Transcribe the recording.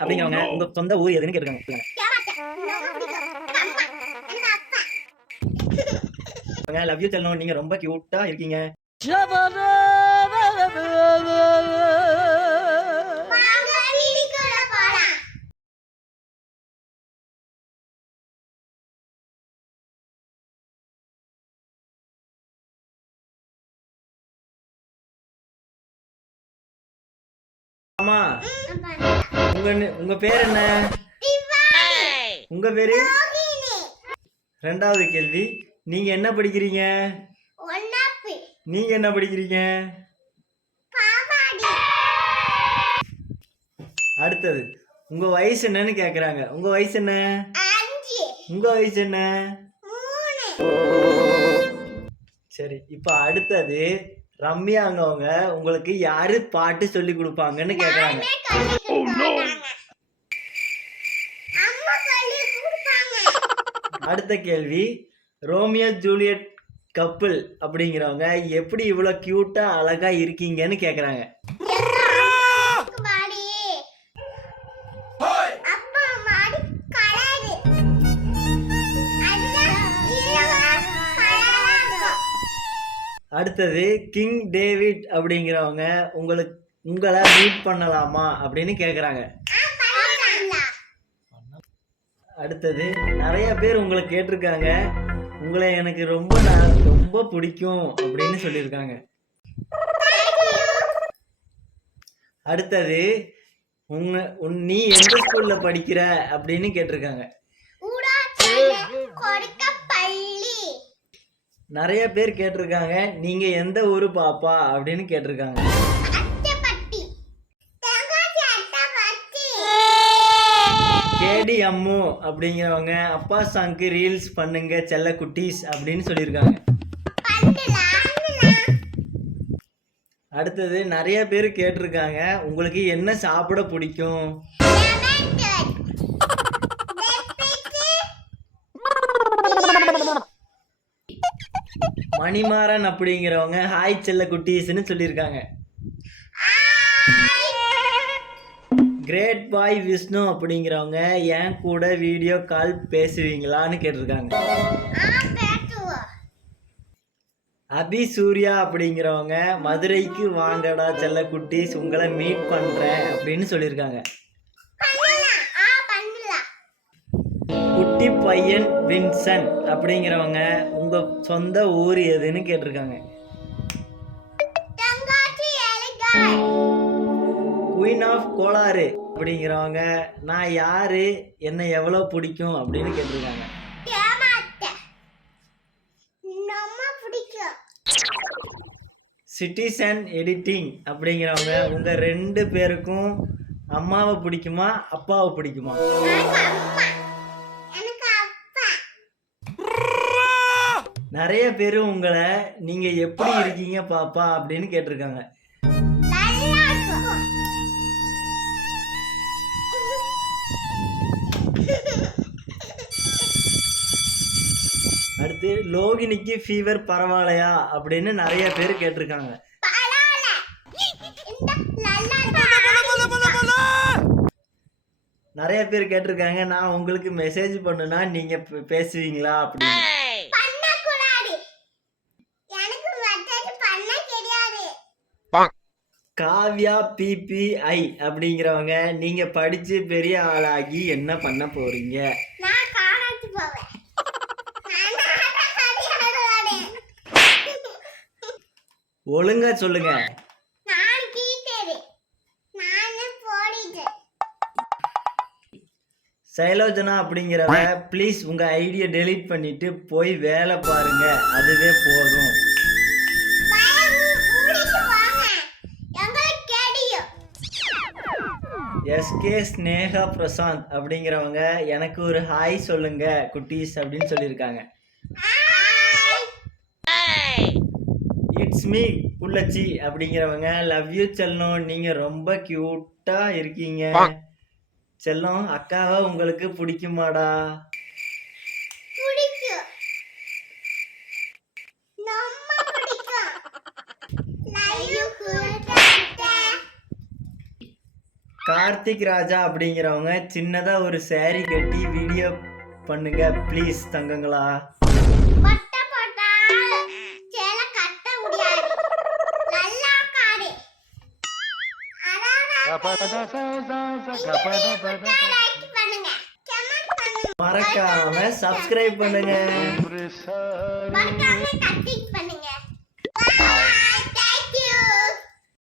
அப்படிங்கிறவங்க உங்க சொந்த ஊர் எதுன்னு கேட்டிருக்காங்க லவ் யூ செல்லம். நீங்க ரொம்ப கியூட்டா இருக்கீங்க. ஆமா. உங்க உங்க பேர் என்ன? உங்க பேரு? ரெண்டாவது கேள்வி. நீங்க என்ன படிக்கிறீங்க? நீங்க என்ன படிக்கிறீங்க? அடுத்தது. உங்க வயசு என்னன்னு கேக்குறாங்க. உங்க வயசு என்ன? உங்க வயசு என்ன? சரி இப்போ அடுத்தது. ரம்யாங்கவங்க உங்களுக்கு யாரு பாட்டு சொல்லி கொடுப்பாங்கன்னு கேக்குறாங்க. கொடுப்பாங்க. அடுத்த கேள்வி ரோமியோ ஜூலியட் கப்பிள் அப்படிங்கிறவங்க எப்படி இவ்வளோ கியூட்டா அழகா இருக்கீங்கன்னு கேக்குறாங்க. அடுத்தது கிங் டேவிட் அப்படிங்கிறவங்க உங்களுக்கு உங்களை மீட் பண்ணலாமா அப்படின்னு கேட்குறாங்க அடுத்தது நிறைய பேர் உங்களை கேட்டிருக்காங்க. உங்களை எனக்கு ரொம்ப ரொம்ப பிடிக்கும் அப்படின்னு சொல்லியிருக்காங்க. அடுத்தது உங்க உன் நீ எந்த ஸ்கூல்ல படிக்கிற அப்படின்னு கேட்டிருக்காங்க. நிறைய பேர் கேட்டிருக்காங்க நீங்க எந்த ஊரு பாப்பா? அப்படின்னு கேட்டிருக்காங்க. கேடி அம்மு அப்படிங்கிறவங்க அப்பா சாங்க்கு ரீல்ஸ் பண்ணுங்க செல்ல குட்டீஸ் அப்படின்னு சொல்லியிருக்காங்க. அடுத்தது நிறைய பேர் கேட்டிருக்காங்க உங்களுக்கு என்ன சாப்பிட பிடிக்கும்? மணிமாறன் அப்படிங்கிறவங்க ஹாய் செல்ல குட்டீஸ்னு சொல்லியிருக்காங்க. கிரேட் பாய் விஷ்ணு அப்படிங்கிறவங்க என் கூட வீடியோ கால் பேசுவீங்களான்னு கேட்டிருக்காங்க. அபி சூர்யா அப்படிங்கிறவங்க மதுரைக்கு வாங்கடா செல்ல குட்டீஸ் உங்களை மீட் பண்ணுறேன் அப்படின்னு சொல்லியிருக்காங்க. குட்டி பையன் வின்சன் அப்படிங்கிறவங்க உங்க சொந்த ஊர் எதுன்னு கேட்டிருக்காங்க. குயின் ஆஃப் கோளாறு அப்படிங்கிறவங்க நான் யாரு என்ன எவ்வளோ பிடிக்கும் அப்படின்னு கேட்டிருக்காங்க. சிட்டிசன் எடிட்டிங் அப்படிங்கிறவங்க உங்க ரெண்டு பேருக்கும் அம்மாவை பிடிக்குமா அப்பாவை பிடிக்குமா? நிறைய பேர் உங்களை நீங்க எப்படி இருக்கீங்க பாப்பா? அப்படின்னு கேட்டிருக்காங்க. அடுத்து லோகினிக்கு ஃபீவர் பரவாயில்லையா? அப்படின்னு நிறைய பேர் கேட்டிருக்காங்க. நிறைய பேர் கேட்டிருக்காங்க நான் உங்களுக்கு மெசேஜ் பண்ணுனா நீங்க பே- பேசுவீங்களா? அப்படின்னு பண்ணக்கூடாது எனக்கு மெசேஜ் பண்ண தெரியாது காவ்யா பிபிஐ அப்படிங்கிறவங்க நீங்க படிச்சு பெரிய ஆளாகி என்ன பண்ண போறீங்க? ஒழுங்கா சொல்லுங்க. சைலோஜனா அப்படிங்கிறவ ப்ளீஸ் உங்க ஐடியை டெலீட் பண்ணிட்டு போய் வேலை பாருங்க. அதுவே போதும். எஸ்கே ஸ்னேகா பிரசாந்த் அப்படிங்கிறவங்க எனக்கு ஒரு ஹாய் சொல்லுங்க குட்டீஸ் அப்படின்னு சொல்லியிருக்காங்க. இட்ஸ் மீ புள்ளச்சி அப்படிங்கிறவங்க. லவ் யூ செல்லம். நீங்க ரொம்ப கியூட்டா இருக்கீங்க. செல்லம் அக்காவை உங்களுக்கு பிடிக்குமாடா? கார்த்திக் ராஜா அப்படிங்கிறவங்க சின்னதா ஒரு saree கட்டி வீடியோ பண்ணுங்க ப்ளீஸ் தங்கங்களா. பட்டை போட்டா சேலை கட்ட முடியாது. நல்லா காடு. லைக் பண்ணுங்க. கமெண்ட் பண்ணுங்க. மறக்காம சப்ஸ்கிரைப் பண்ணுங்க. மறக்காம கட்டிங் பண்ணுங்க.